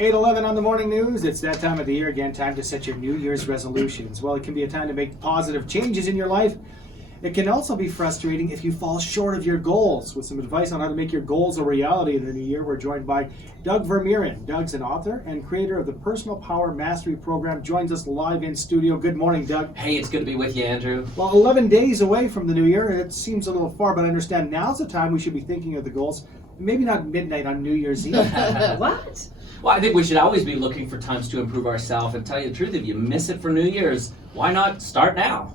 8:11 on the morning news. It's that time of the year again, time to set your New Year's resolutions. Well, it can be a time to make positive changes in your life. It can also be frustrating if you fall short of your goals. With some advice on how to make your goals a reality in the new year, we're joined by Doug Vermeeren. Doug's an author and creator of the Personal Power Mastery Program. Joins us live in studio. Good morning, Doug. Hey, it's good to be with you, Andrew. Well, 11 days away from the new year. It seems a little far, but I understand now's the time we should be thinking of the goals. Maybe not midnight on New Year's Eve. What? Well, I think we should always be looking for times to improve ourselves. And tell you the truth, if you miss it for New Year's, why not start now?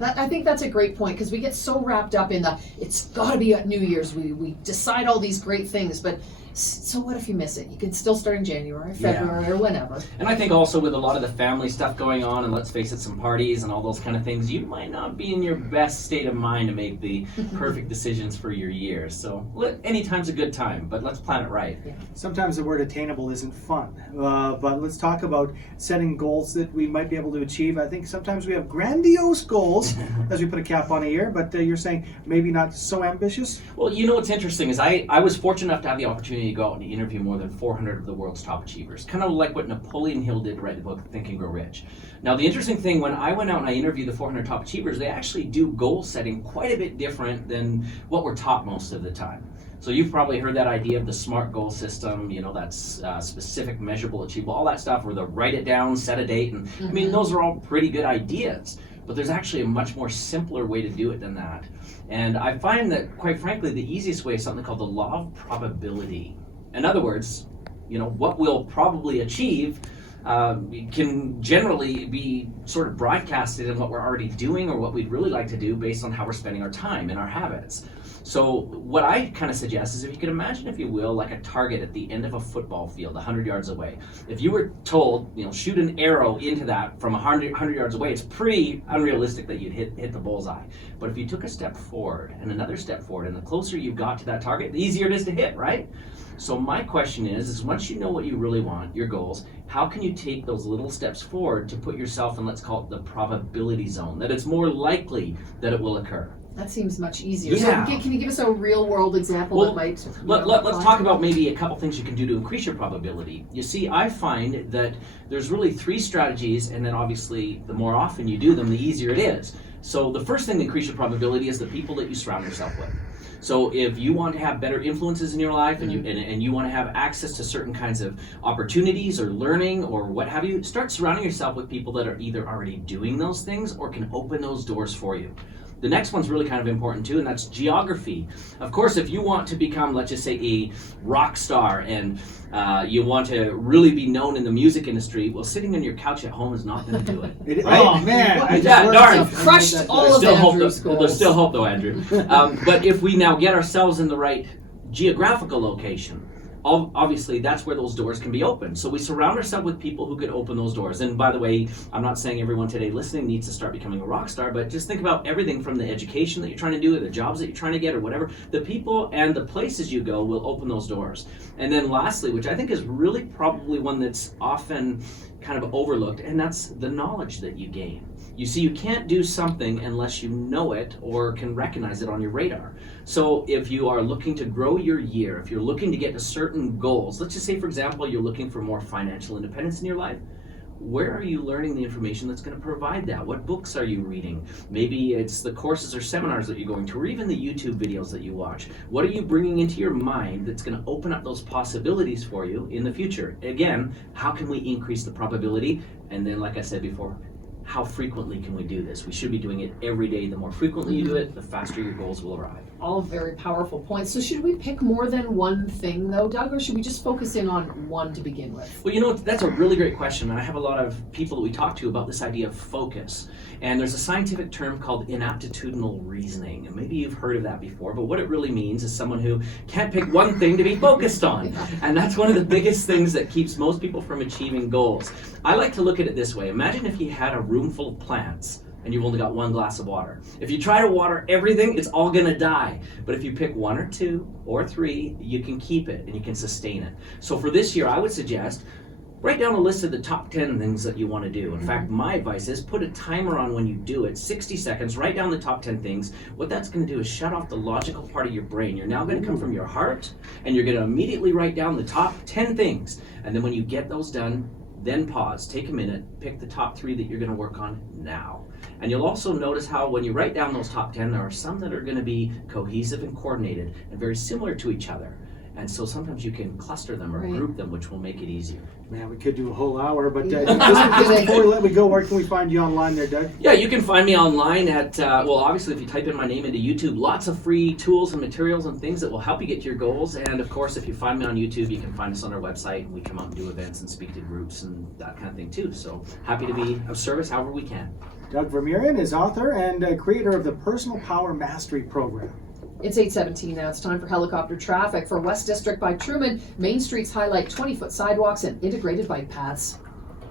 I think that's a great point, because we get so wrapped up in it's got to be at New Year's. We decide all these great things, but so what if you miss it? You can still start in January, February, or whenever. And I think also with a lot of the family stuff going on, and let's face it, some parties and all those kind of things, you might not be in your best state of mind to make the perfect decisions for your year. So anytime's a good time, but let's plan it right. Yeah. Sometimes the word attainable isn't fun, but let's talk about setting goals that we might be able to achieve. I think sometimes we have grandiose goals as we put a cap on a year, but you're saying maybe not so ambitious? Well, you know what's interesting is I was fortunate enough to have the opportunity to go out and interview more than 400 of the world's top achievers, kind of like what Napoleon Hill did to write the book Think and Grow Rich. Now, the interesting thing, when I went out and I interviewed the 400 top achievers, they actually do goal setting quite a bit different than what we're taught most of the time. So you've probably heard that idea of the SMART goal system, that's specific, measurable, achievable, all that stuff, or the write it down, set a date, and I mean, those are all pretty good ideas, but there's actually a much more simpler way to do it than that. And I find that, quite frankly, the easiest way is something called the law of probability. In other words, what we'll probably achieve can generally be sort of broadcasted in what we're already doing or what we'd really like to do based on how we're spending our time and our habits. So what I kind of suggest is, if you could imagine, if you will, like a target at the end of a football field 100 yards away. If you were told, shoot an arrow into that from 100 yards away, it's pretty unrealistic that you'd hit the bullseye. But if you took a step forward and another step forward, and the closer you got to that target, the easier it is to hit, right? So my question is once you know what you really want, your goals, how can you take those little steps forward to put yourself in, let's call it the probability zone, that it's more likely that it will occur? That seems much easier. Yeah. So can you give us a real world example that might... Let's talk about maybe a couple things you can do to increase your probability. You see, I find that there's really 3 strategies, and then obviously the more often you do them, the easier it is. So the first thing to increase your probability is the people that you surround yourself with. So if you want to have better influences in your life and you want to have access to certain kinds of opportunities or learning or what have you, start surrounding yourself with people that are either already doing those things or can open those doors for you. The next one's really kind of important too, and that's geography. Of course, if you want to become, let's just say, a rock star and you want to really be known in the music industry, well, sitting on your couch at home is not going to do it. Right? Oh, man. Darn. Crushed all of Andrew's goals. There's still hope, though, Andrew. But if we now get ourselves in the right geographical location, obviously that's where those doors can be opened. So we surround ourselves with people who could open those doors. And by the way, I'm not saying everyone today listening needs to start becoming a rock star, but just think about everything from the education that you're trying to do, or the jobs that you're trying to get, or whatever. The people and the places you go will open those doors. And then lastly, which I think is really probably one that's often kind of overlooked, and that's the knowledge that you gain. You see, you can't do something unless you know it or can recognize it on your radar. So if you are looking to grow your year, if you're looking to get to certain goals, let's just say, for example, you're looking for more financial independence in your life, where are you learning the information that's going to provide that? What books are you reading? Maybe it's the courses or seminars that you're going to, or even the YouTube videos that you watch. What are you bringing into your mind that's going to open up those possibilities for you in the future? Again, how can we increase the probability? And then, like I said before, how frequently can we do this? We should be doing it every day. The more frequently you do it, the faster your goals will arrive. All very powerful points. So should we pick more than one thing, though, Doug, or should we just focus in on one to begin with? Well, that's a really great question. And I have a lot of people that we talk to about this idea of focus. And there's a scientific term called inaptitudinal reasoning. And maybe you've heard of that before, but what it really means is someone who can't pick one thing to be focused on. And that's one of the biggest things that keeps most people from achieving goals. I like to look at it this way. Imagine if you had a room full of plants and you've only got one glass of water. If you try to water everything, it's all gonna die. But if you pick 1 or 2 or 3, you can keep it and you can sustain it. So for this year, I would suggest write down a list of the top 10 things that you want to do. In fact, my advice is put a timer on when you do it, 60 seconds, write down the top 10 things. What that's going to do is shut off the logical part of your brain. You're now going to come from your heart, and you're going to immediately write down the top 10 things. And then when you get those done, then pause, take a minute, pick the top 3 that you're going to work on now. And you'll also notice how when you write down those top 10, there are some that are going to be cohesive and coordinated and very similar to each other. And so sometimes you can cluster them or group them, which will make it easier. Man, we could do a whole hour, but just before we go, where can we find you online there, Doug? Yeah, you can find me online at, well, obviously if you type in my name into YouTube, lots of free tools and materials and things that will help you get to your goals. And of course, if you find me on YouTube, you can find us on our website. We come out and do events and speak to groups and that kind of thing too. So happy to be of service however we can. Doug Vermeeren is author and creator of the Personal Power Mastery Program. It's 8:17 now. It's time for helicopter traffic. For West District by Truman, main streets highlight 20-foot sidewalks and integrated bike paths.